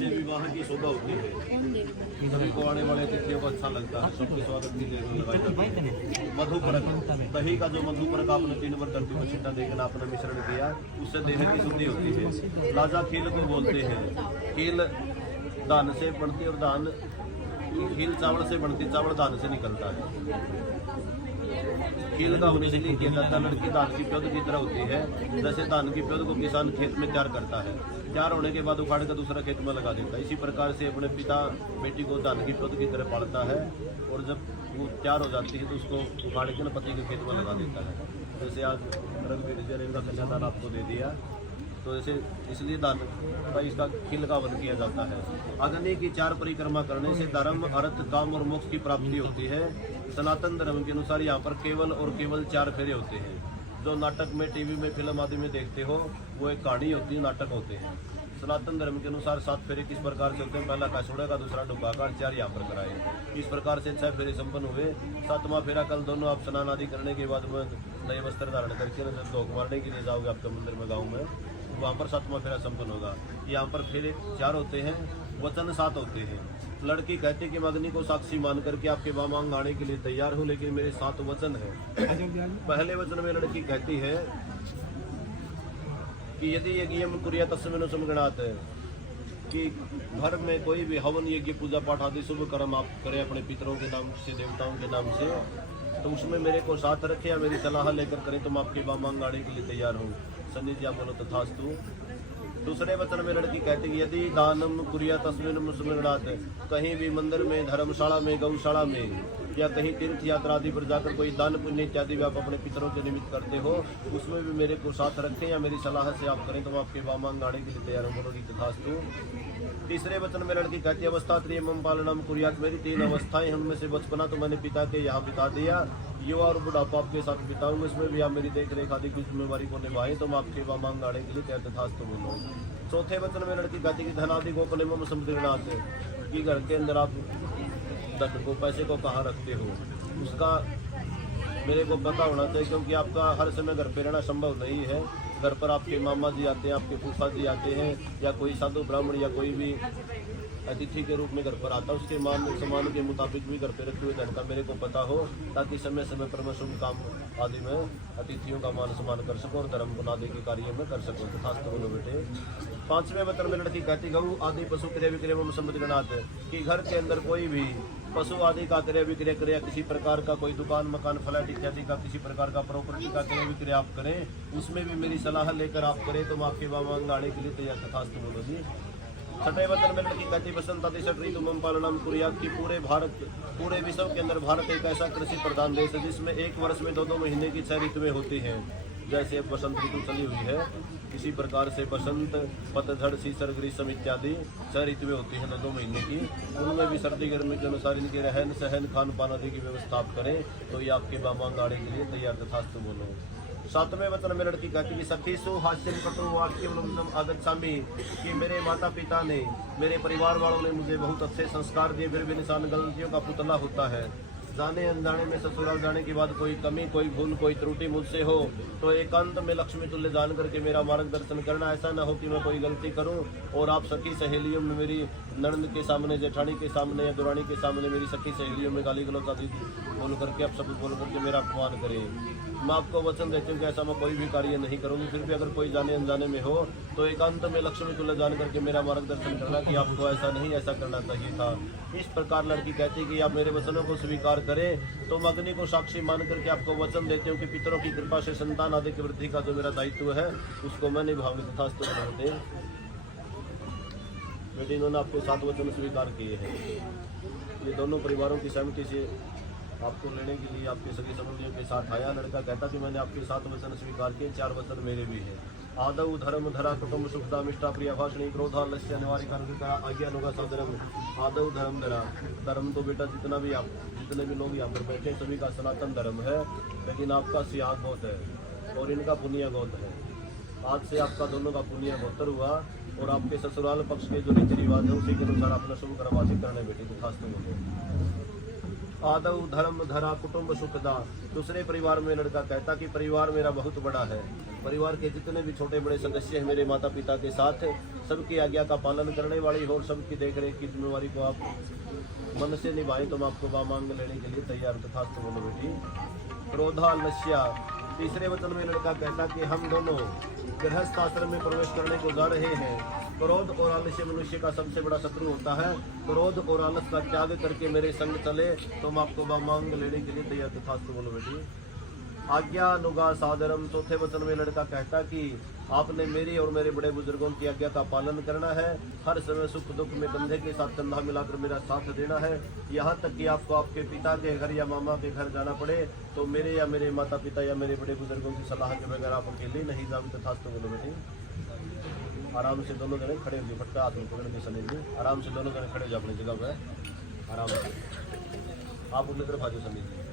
से विवाह की शोभा होती है। सभी को आने वाले अतिथियों को अच्छा लगता है, सबके स्वागत की जय। मधुपरक, दही का जो मधुपरक आपने 3 बार धरती को छिट्टा देकर आपने मिश्रण किया, उससे देह की शुद्धि होती है। लाजा खील को बोलते हैं। खील दान से बनती और दान खील चावल से बनती, चावल दान से निकलता है। खील का होने इसलिए किया जाता है, लड़की धान की पौध की तरह होती है। जैसे धान की पौध को किसान खेत में तैयार करता है, तैयार होने के बाद उखाड़ कर दूसरा खेत में लगा देता है। इसी प्रकार से अपने पिता बेटी को धान की पौध की तरह पालता है, और जब वो तैयार हो जाती है तो उसको उखाड़ के पति के खेत में लगा देता है। जैसे आज रघुवीर जी ने इनका कन्यादान आपको दे दिया, तो ऐसे इसलिए दान का इसका खील का वन किया जाता है। अग्नि की 4 परिक्रमा करने से धर्म, अर्थ, काम और मोक्ष की प्राप्ति होती है। सनातन धर्म के अनुसार यहाँ पर केवल और केवल 4 फेरे होते हैं। जो नाटक में, टीवी में, फिल्म आदि में देखते हो, वो एक कहानी होती है, नाटक होते हैं। सनातन धर्म के अनुसार 7 फेरे किस प्रकार से होते हैं? पहला कासोड़ा का, दूसरा डुब्बा का, 4 यहाँ पर कराए। इस प्रकार से 6 फेरे संपन्न हुए। 7वां फेरा कल दोनों आप स्नान आदि करने के बाद में नए वस्त्र धारण करके जब धोख मारने के लिए जाओगे आपके मंदिर में, गाँव में, वहाँ पर 7वां फेरा संपन्न होगा। यहाँ पर फेरे 4 होते हैं, वचन 7 होते हैं। लड़की कहती कि मैं अग्नि को साक्षी मान करके आपके वामांग आने के लिए तैयार हूँ, लेकिन मेरे 7 वचन हैं। पहले वचन में लड़की कहती है कि यदि यज्ञ कुरिया तस्मिन् समगणात्, कि घर में कोई भी हवन, यज्ञ, पूजा पाठ आदि शुभ कर्म आप करें अपने पितरों के नाम से, देवताओं के नाम से, तो उसमें मेरे को साथ रखे या मेरी सलाह लेकर करें तो मैं आपके वामांग आने के लिए तैयार हूँ। सन्नी जी आप बोलो तथास्तु। दूसरे वचन में लड़की कहती है यदि दानम कुरिया तस्मिन् समगणात्, कहीं भी मंदिर में, धर्मशाला में, गौशाला में, या कहीं तीर्थ यात्रा आदि पर जाकर कोई दान पुण्य इत्यादि भी आप अपने पितरों के निमित्त करते हो, उसमें भी मेरे को साथ रखें या मेरी सलाह से आप करें तो मैं आपके वामांग आने के लिए तैयार हूँ। बोलोगी तथास्तु। तीसरे वचन में लड़की कहती है अवस्था त्रियम पालनम कुरियात, मेरी 3 अवस्थाएं, उनमें से बचपना तो मैंने पिता के यहाँ बिता दिया, युवा और बुढ़ापा आपके साथ बिताऊंगा, इसमें भी आप मेरी देख रेख आदि की जिम्मेवारी को निभाएं तो मैं आपके वामांग आने के लिए तैयार तथास्तु बोलो। चौथे वचन में लड़की कहती है धनादि को अपने समुद्रनाथ, कि घर के अंदर आप धन को, पैसे को कहाँ रखते हो, उसका मेरे को पता होना चाहिए, क्योंकि आपका हर समय घर पे रहना संभव नहीं है। घर पर आपके मामा जी आते हैं, आपके फूफा जी आते हैं, या कोई साधु ब्राह्मण या कोई भी अतिथि के रूप में घर पर आता है, उसके मान सम्मान के मुताबिक भी घर पे रखे हुए धन का मेरे को पता हो, ताकि समय समय पर मैं शुभ काम आदि में अतिथियों का मान सम्मान कर सकूं और धर्म बुनादे के कार्य में कर सकूं। खास तो बोलो बेटे। 5वें वचन में लड़की कहती गऊ आदि पशु क्रय विक्रय में समझनाथ, कि घर के अंदर कोई भी पशु आदि का क्रय विक्रय करे, या किसी प्रकार का कोई दुकान, मकान, फ्लैट इत्यादि का किसी प्रकार का प्रॉपर्टी का क्रय विक्रय आप करें, उसमें भी मेरी सलाह लेकर आप करें तो मैं आपके वामांग आने के लिए तैयार। खास तो बोलो जी। 6वें वचन में लड़की कहती बसंत आदि ऋतु पालनम कुरियात, की पूरे भारत, पूरे विश्व के अंदर भारत एक ऐसा कृषि प्रधान देश है जिसमें एक वर्ष में 2-2 महीने की 6 ऋतुएं होती हैं। जैसे अब बसंत ऋतु चली हुई है, इसी प्रकार से बसंत, पतझड़, शीसर, ग्रीष्म इत्यादि 6 ऋतुएं होती हैं 2-2 महीने की। उनमें भी सर्दी गर्मी के अनुसार इनके रहन सहन, खान पान आदि की व्यवस्था आप करें तो ये आपके वामांग आने के लिए तैयार तथास्तु बोलो। 7वें वचन में लड़की कहती है सखीसु हास्यम कटु वाक्यम आगच्छामि, कि मेरे माता पिता ने, मेरे परिवार वालों ने मुझे बहुत अच्छे संस्कार दिए, फिर भी इंसान गलतियों का पुतला होता है। जाने अनजाने में ससुराल जाने के बाद कोई कमी, कोई भूल, कोई त्रुटि मुझसे हो तो एकांत में लक्ष्मी तुल्य जान करके मेरा मार्गदर्शन करना। ऐसा न हो कि मैं कोई गलती करूं और आप सखी सहेलियों में, मेरी ननद के सामने, जेठानी के सामने या दुरानी के सामने मेरी सखी सहेलियों में गाली गलौज आदि बोल करके, आप सब बोल करके मेरा अपमान करें। मैं आपको वचन देती हूँ कि ऐसा मैं कोई भी कार्य नहीं करूँगी, फिर भी अगर कोई जाने अनजाने में हो तो एकांत में लक्ष्मी तुल्य जान करके मेरा मार्गदर्शन करना कि आपको ऐसा नहीं, ऐसा करना चाहिए था। इस प्रकार लड़की कहती कि आप मेरे वचनों को स्वीकार करें तो मैं अग्नि को साक्षी मान करके आपको वचन देती हूँ कि पितरों की कृपा से संतान आदि की वृद्धि का जो मेरा दायित्व है उसको मैं निभाऊंगी। तथास्तु बोलते बेटी, इन्होंने आपको 7 वचन स्वीकार किए हैं। ये दोनों परिवारों की सहमति से आपको लेने के लिए आपके सभी संबंधियों के साथ आया। लड़का कहता कि मैंने आपके 7 वचन स्वीकार किए, 4 वचन मेरे भी हैं। आदौ धर्म धरा कुटुंब सुखदा मिष्टा प्रिया भाषणी क्रोधा लस्य निवारी आज्ञा होगा सदरम। आदौ धर्म धरा, धर्म तो बेटा जितना भी आप, जितने भी लोग यहाँ पर बैठे सभी का सनातन धर्म है, लेकिन आपका सियाग गोत है और इनका पुनिया गोत है। आज से आपका दोनों का पुनिया गोत्र हुआ और आपके ससुराल पक्ष के जो रीति रिवाज है उसी के अनुसार अपना शुभ कर्मासी करने बेटी। तो खास तो आदौ धर्म धरा कुटुंब सुखदा। दूसरे परिवार में लड़का कहता कि परिवार मेरा बहुत बड़ा है, परिवार के जितने भी छोटे बड़े सदस्य हैं मेरे माता पिता के साथ सबकी आज्ञा का पालन करने वाली हो और सबकी देख रेख की जिम्मेवारी को आप मन से निभाएं तो मैं आपको मांग लेने के लिए तैयार तथास्तु बोलो बेटी। क्रोधा लस्या। तीसरे वचन में लड़का कहता कि हम दोनों गृहस्थ आश्रम में प्रवेश करने को जा रहे हैं। क्रोध और आलस्य मनुष्य का सबसे बड़ा शत्रु होता है। क्रोध और आलस का त्याग करके मेरे संग चले तो मैं आपको मांग लेने के लिए तैयार तथास्तु बोलो बेटी। आज्ञा अनुगा सादरम। चौथे वचन में लड़का कहता कि आपने मेरी और मेरे बड़े बुजुर्गों की आज्ञा का पालन करना है, हर समय सुख दुख में कंधे के साथ कंधा मिलाकर मेरा साथ देना है। यहाँ तक कि आपको आपके पिता के घर या मामा के घर जाना पड़े तो मेरे या मेरे माता पिता या मेरे बड़े बुजुर्गों की सलाह के बगैर आप अकेले नहीं जाओगे तथास्तु बोलो बेटी। आराम से दोनों जने खड़े होंगे, फटका हाथ में पकड़ के समीजिए। आराम से दोनों जने खड़े हो जाओ अपनी जगह पर, आराम से। आप उनकी तरफ आ जाओ समीजिए।